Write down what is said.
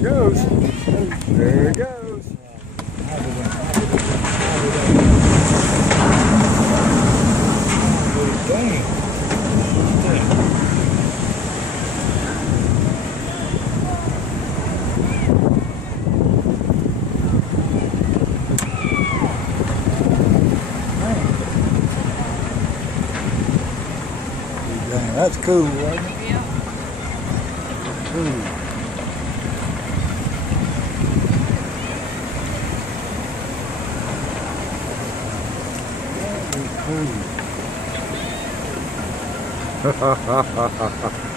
it goes. There it goes. Dang, that's cool, wasn't it? Yeah. Cool. That is cool. Ha ha ha ha ha.